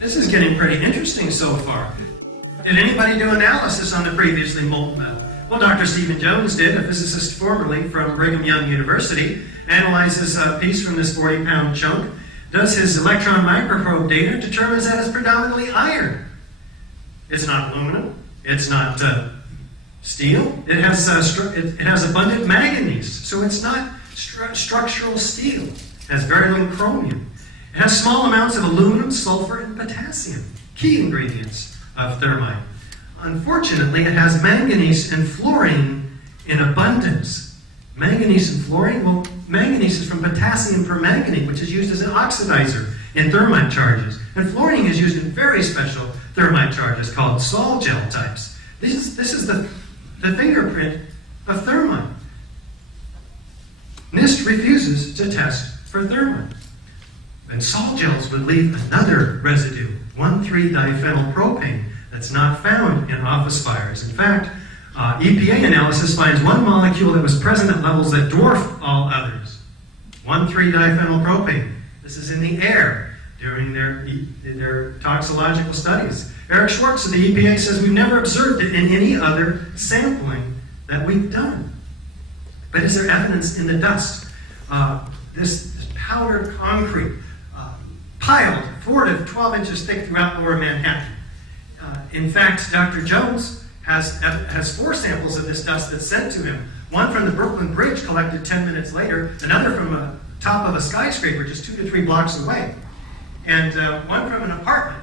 This is getting pretty interesting so far. Did anybody do analysis on the previously molten metal? Well, Dr. Stephen Jones did, a physicist formerly from Brigham Young University, analyzes a piece from this 40-pound chunk, does his electron microprobe data, determines that it's predominantly iron. It's not aluminum. It's not steel. It has abundant manganese, so it's not structural steel. It has very little chromium. It has small amounts of aluminum, sulfur, and potassium, key ingredients of thermite. Unfortunately, it has manganese and fluorine in abundance. Manganese and fluorine? Well, manganese is from potassium permanganate, which is used as an oxidizer in thermite charges. And fluorine is used in very special thermite charges called sol gel types. This is the fingerprint of thermite. NIST refuses to test for thermite. And sol gels would leave another residue, 1,3-diphenylpropane, that's not found in office fires. In fact, EPA analysis finds one molecule that was present at levels that dwarf all others. 1,3-diphenylpropane. This is in the air during their toxicological studies. Eric Schwartz of the EPA says we've never observed it in any other sampling that we've done. But is there evidence in the dust? This powdered concrete, piled 4 to 12 inches thick throughout lower Manhattan. In fact, Dr. Jones has 4 samples of this dust that's sent to him. One from the Brooklyn Bridge collected 10 minutes later, another from the top of a skyscraper just 2 to 3 blocks away, and one from an apartment.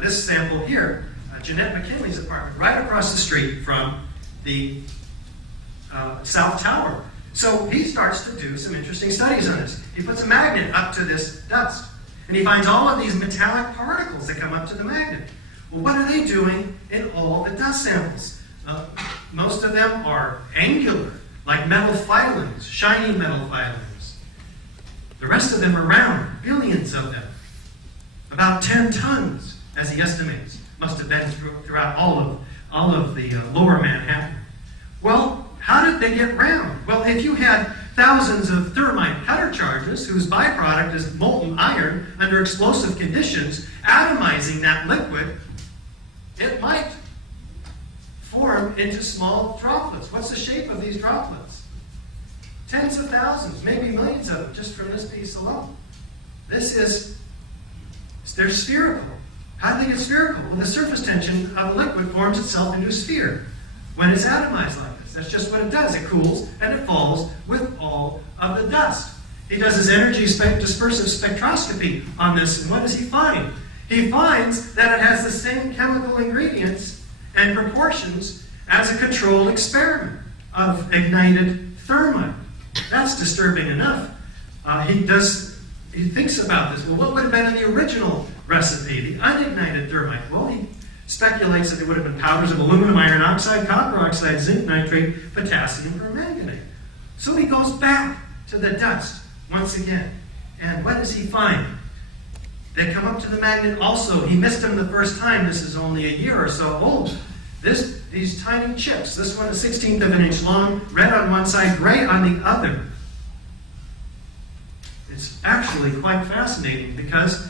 This sample here, Jeanette McKinley's apartment, right across the street from the South Tower. So he starts to do some interesting studies on this. He puts a magnet up to this dust, and he finds all of these metallic particles that come up to the magnet. Well, what are they doing in all the dust samples? Most of them are angular, like metal filings, shiny metal filings. The rest of them are round, billions of them. About 10 tons, as he estimates, must have been throughout all of the lower Manhattan. Well, how did they get round? Well, if you had thousands of thermite cutter charges, whose byproduct is molten iron under explosive conditions, atomizing that liquid, it might form into small droplets. What's the shape of these droplets? Tens of thousands, maybe millions of them, just from this piece alone. They're spherical. How do they get spherical? Well, the surface tension of a liquid forms itself into a sphere when it's atomized like this. That's just what it does. It cools and it falls with all of the dust. He does his energy dispersive spectroscopy on this, and what does he find? He finds that it has the same chemical ingredients and proportions as a controlled experiment of ignited thermite. That's disturbing enough. He thinks about this. Well, what would have been in the original recipe, the unignited thermite? Well, he speculates that there would have been powders of aluminum, iron oxide, copper oxide, zinc nitrate, potassium permanganate. So he goes back to the dust once again. And what does he find? They come up to the magnet also. He missed them the first time. This is only a year or so old. These tiny chips. This one is 1/16 of an inch long, red on one side, gray on the other. It's actually quite fascinating because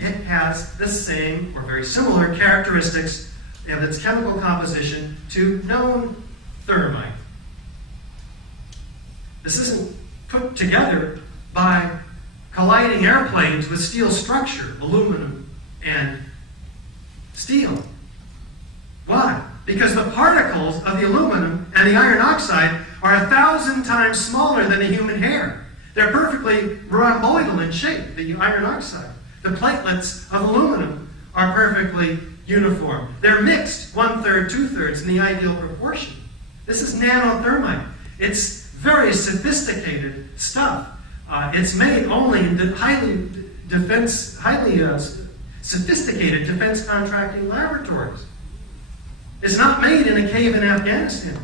it has the same or very similar characteristics of its chemical composition to known thermite. This isn't put together by colliding airplanes with steel structure, aluminum and steel. Why? Because the particles of the aluminum and the iron oxide are 1,000 times smaller than a human hair. They're perfectly rhomboidal in shape, the iron oxide. The platelets of aluminum are perfectly uniform. They're mixed, 1/3, 2/3 in the ideal proportion. This is nanothermite. It's very sophisticated stuff. It's made only in highly sophisticated defense contracting laboratories. It's not made in a cave in Afghanistan.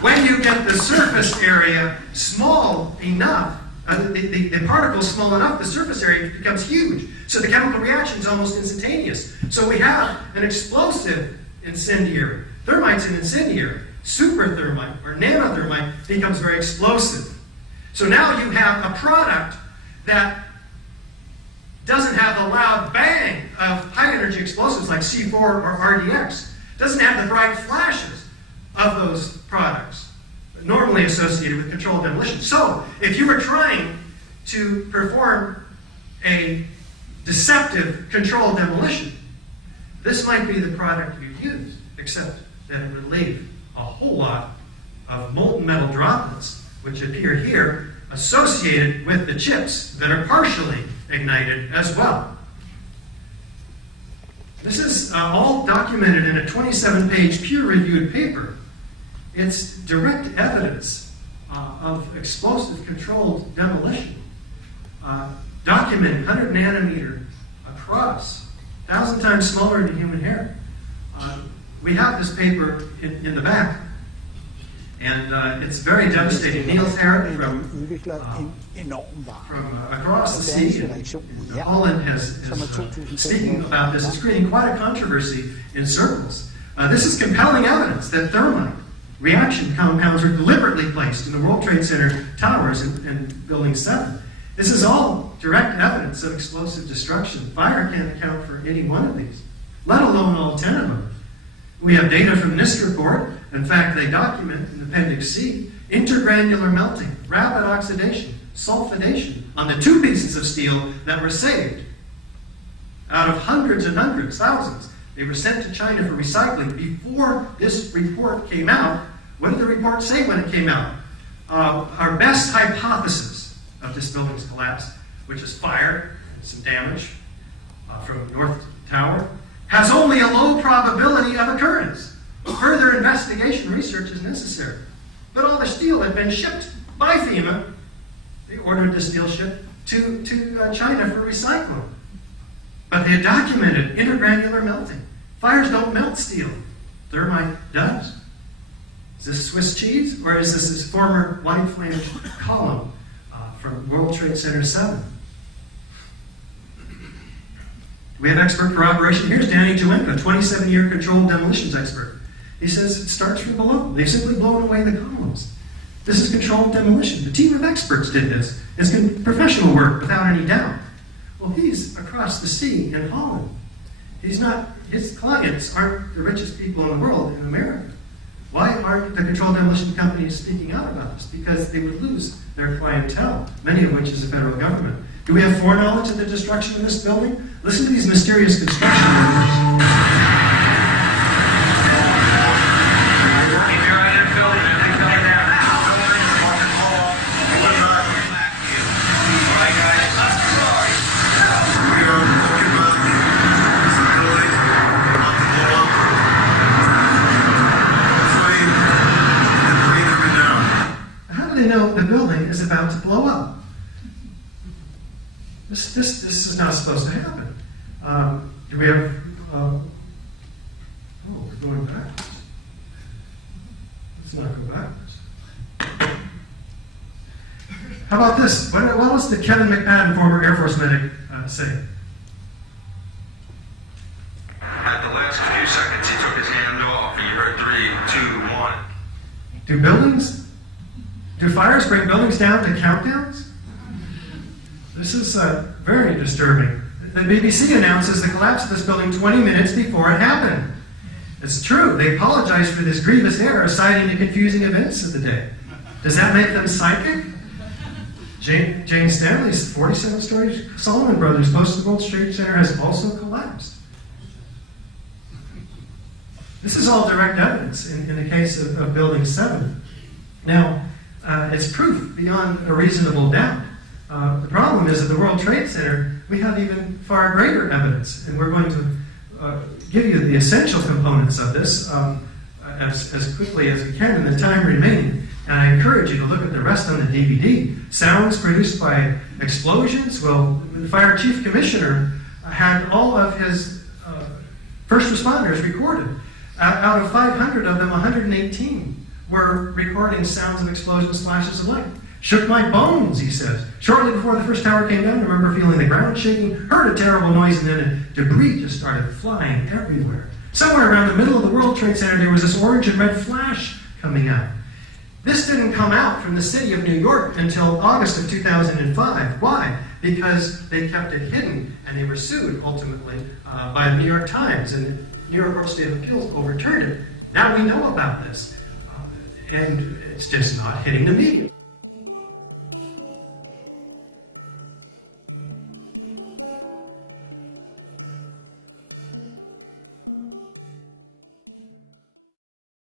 When you get the surface area small enough, the particles small enough, the surface area becomes huge. So the chemical reaction is almost instantaneous. So we have an explosive incendiary. Thermite's an incendiary. Super thermite or nanothermite becomes very explosive. So now you have a product that doesn't have the loud bang of high-energy explosives like C4 or RDX, doesn't have the bright flashes of those products normally associated with controlled demolition. So, if you were trying to perform a deceptive controlled demolition, this might be the product you'd use, except that it would leave a whole lot of molten metal droplets, which appear here, associated with the chips that are partially ignited as well. This is all documented in a 27-page peer-reviewed paper. It's direct evidence of explosive controlled demolition, documenting 100 nanometer across, 1,000 times smaller than human hair. We have this paper in the back, and it's very devastating. Niels Erik from across the sea in Holland has speaking about this. It's creating quite a controversy in circles. This is compelling evidence that thermite reaction compounds were deliberately placed in the World Trade Center towers and Building 7. This is all direct evidence of explosive destruction. Fire can't account for any one of these, let alone all 10 of them. We have data from this report. In fact, they document in Appendix C intergranular melting, rapid oxidation, sulfidation on the 2 pieces of steel that were saved. Out of hundreds and hundreds, thousands, they were sent to China for recycling. Before this report came out, what did the report say when it came out? Our best hypothesis of this building's collapse, which is fire and some damage from North Tower, has only a low probability of occurrence. Further investigation research is necessary. But all the steel had been shipped by FEMA. They ordered the steel ship to China for recycling. But they had documented intergranular melting. Fires don't melt steel. Thermite does. Is this Swiss cheese, or is this former white flame column from World Trade Center 7? We have expert corroboration. Here's Danny Joenko, a 27-year controlled demolitions expert. He says it starts from below. They've simply blown away the columns. This is controlled demolition. The team of experts did this. It's professional work, without any doubt. Well, he's across the sea in Holland. He's not. His clients aren't the richest people in the world in America. Why aren't the controlled demolition companies speaking out about this? Because they would lose their clientele, many of which is the federal government. Do we have foreknowledge of the destruction of this building? Listen to these mysterious construction workers. The building is about to blow up. This is not supposed to happen. Do we have? We're going backwards. Let's not go backwards. How about this? What else did Kevin McPadden, former Air Force medic, say? At the last few seconds, he took his hand off. He heard 3, 2, 1. Do fires bring buildings down to countdowns? This is very disturbing. The BBC announces the collapse of this building 20 minutes before it happened. It's true. They apologized for this grievous error, citing the confusing events of the day. Does that make them psychic? Jane Stanley's 47-story Solomon Brothers close to the World Trade Center has also collapsed. This is all direct evidence in the case of Building 7. Now, it's proof beyond a reasonable doubt. The problem is at the World Trade Center, we have even far greater evidence, and we're going to give you the essential components of this as quickly as we can in the time remaining. And I encourage you to look at the rest on the DVD. Sounds produced by explosions. Well, the Fire Chief Commissioner had all of his first responders recorded. Out of 500 of them, 118 were recording sounds of explosions, flashes of light. Shook my bones, he says. Shortly before the first tower came down, I remember feeling the ground shaking, heard a terrible noise, and then debris just started flying everywhere. Somewhere around the middle of the World Trade Center, there was this orange and red flash coming out. This didn't come out from the city of New York until August of 2005. Why? Because they kept it hidden, and they were sued ultimately by the New York Times, and the New York Court of State of Appeals overturned it. Now we know about this, and it's just not hitting the media.